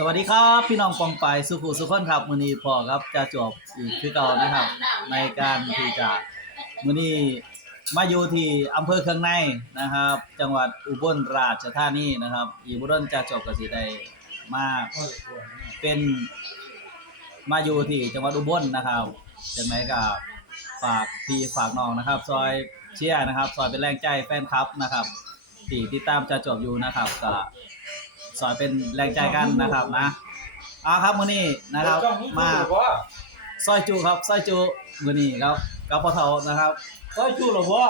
สวัสดีครับพี่น้องปองไปสุขุสุขคนครับมือนีพ่อครับจะจบอีกคือเก่านะครับ ในการที่จะมือนีมาอยู่ที่อำเภอเคืองในนะครับ จังหวัดอุบลราชธานีนะครับ อีบุรนจะจบกสิได้มาเป็นมาอยู่ที่จังหวัดอุบลนะครับจังไหนก็ฝากพี่ฝากน้องนะครับ ซอยเชียร์นะครับ ซอยเป็นแรงใจแฟนคลับนะครับที่ติดตามจะจบอยู่นะครับก็ สอยเป็นแรงใจกันนะครับนะเอาครับมื้อนี้นะครับมาซอยจูครับซอยจูมื้อนี้ครับกับพ่อเฒ่านะครับซอยจูหรอวะ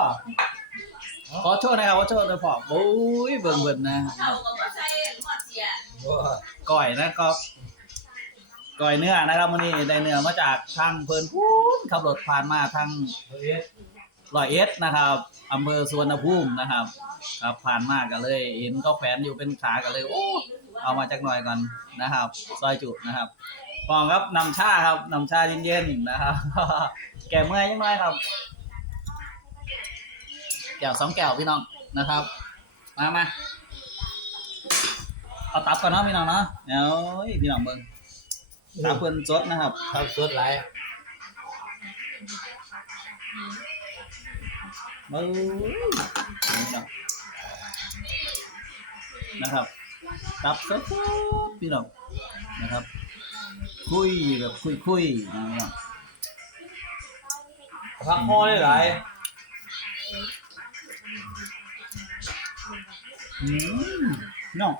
ขอโทษนะครับขอโทษนะพ่อโอ้ยเบิ่งเบิ่นนะเขาก็บ่ใส่หมดเสียก้อยนะครับก้อยเนื้อนะครับมื้อนี้ได้เนื้อมาจากทางเพิ่นพูนขับรถผ่านมาทางเฮ้ย ร้อยเอ็ดนะครับอำเภอสุวรรณภูมินะครับครับผ่านมากก็เลยเห็นเขาแขวนอยู่เป็นขาก็เลยโอ้เอามาจักหน่อยก่อนนะครับ ซอยจุนะครับฟองครับนำชาครับนำชาเย็นๆนะครับ แก่เมื่อยยังไงครับ แก้วสองแก้วพี่น้องนะครับ มามาเอาตับก่อนเนาะพี่น้องเนาะเดี๋ยวพี่น้องเบิ่งตับเพิ่นสดนะครับทำสดไรเบิ่งนะครับ ตับสดๆพี่น้องนะครับ คุยแบบคุยๆนะพี่น้องพักห่อได้ไรอืมน้อง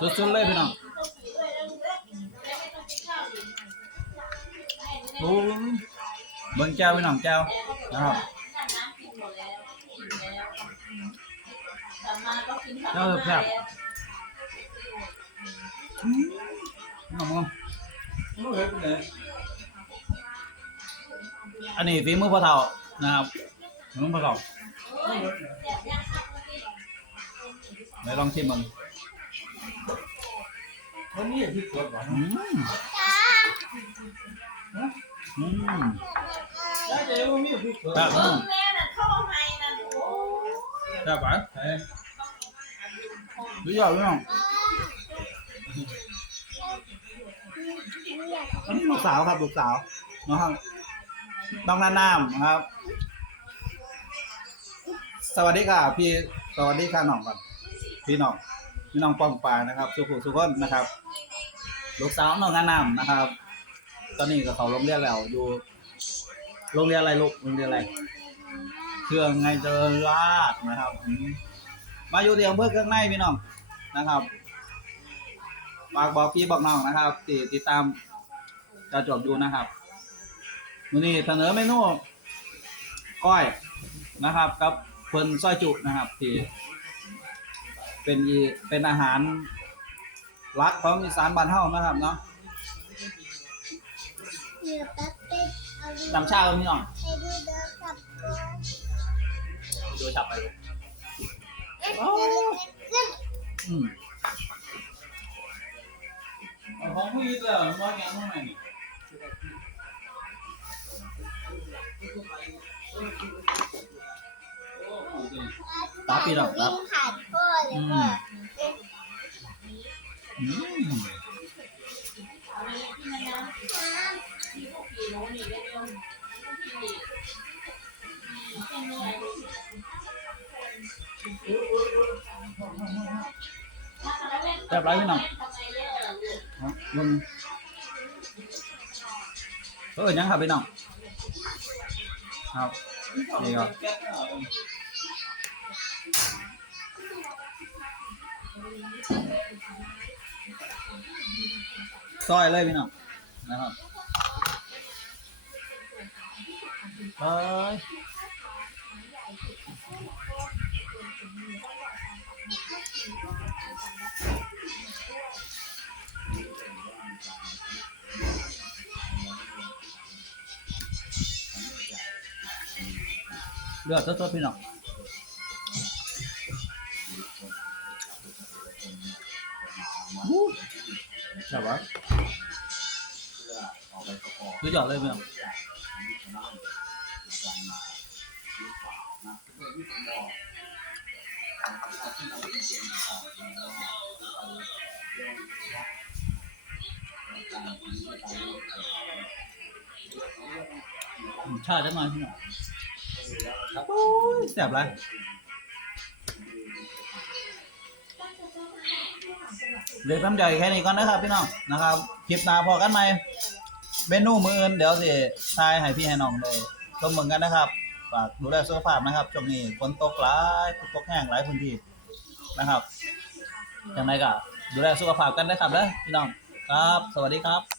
สุดๆเลยพี่น้องโอ้ เบิ่งแก้วพี่น้องแก้วนะครับแก้วแซ่บอืมน้องมึงอันนี้ฝีมือพ่อเฒ่านะครับฝีมือพ่อเฒ่าไหนลองชิมมึงวันนี้พี่สดหวานอืมอืม ได้เดี๋ยวมีพี่สดครับเบิ่งแม่น่ะเข้าให้นั่นโอ้ยครับป๋าเฮ้ยดูยอดพี่น้องอันนี้ลูกสาวครับลูกสาวนะครับต้องนาน้ำนะครับ สวัสดีค่ะ พี่สวัสดีค่ะน้องก่อนพี่น้องพี่น้องปองปลายนะครับ สุขุสุขนนะครับ ลูกสาวน้องนาน้ำนะครับ ตอนนี้ก็เขาโรงเรียนแล้วอยู่ โรงเรียนอะไรลูกโรงเรียนอะไรเครื่องไงเจริญราชนะครับ มาอยู่ที่อำเภอเครื่องในพี่น้องนะครับฝากบอกพี่บอกน้องนะครับติดติดตามจะจบดูนะครับมื้อนี้เสนอเมนูก้อยนะครับกับเพิ่นซอยจุนะครับที่เป็นเป็นอาหารรักของอีสานบ้านเฮานะครับเนาะ น้ำชากับพี่น้องไปดูเดินกับตัวดูฉับไปเลยเอ๊ะเดี๋ยวเล่นอืมของผู้หญิงแล้วว่าแกงทำไมนี่ตาปีดอกครับวิ่งผ่านพ่อเลยพ่อออืม เรียบร้อยพี่น้องมึงเออยังครับพี่น้องครับนี่ก็ซอยเลยพี่น้องนะครับ ơi. Được tốt tốt pin nào uh. chào bác. Tôi chọn lên không เอ้ยเลือดสดๆพี่น้องอู้ใช่ปะดูจอดเลยพี่น้องอืมชาจังหน่อยพี่น้องโอ้ยแซ่บไรเหลือน้ำใจแค่นี้ก่อนนะครับพี่น้องนะครับ คลิปหน้าพอกันไหมเมนูมืออื่นเดี๋ยวสิทายให้พี่ให้น้องเลย ชมเหมือนกันนะครับฝากดูแลสุขภาพนะครับช่วงนี้ฝนตกหลายฝนตกแห้งหลายพื้นที่นะครับยังไงก็ดูแลสุขภาพกันนะครับนะพี่น้องครับ สวัสดีครับ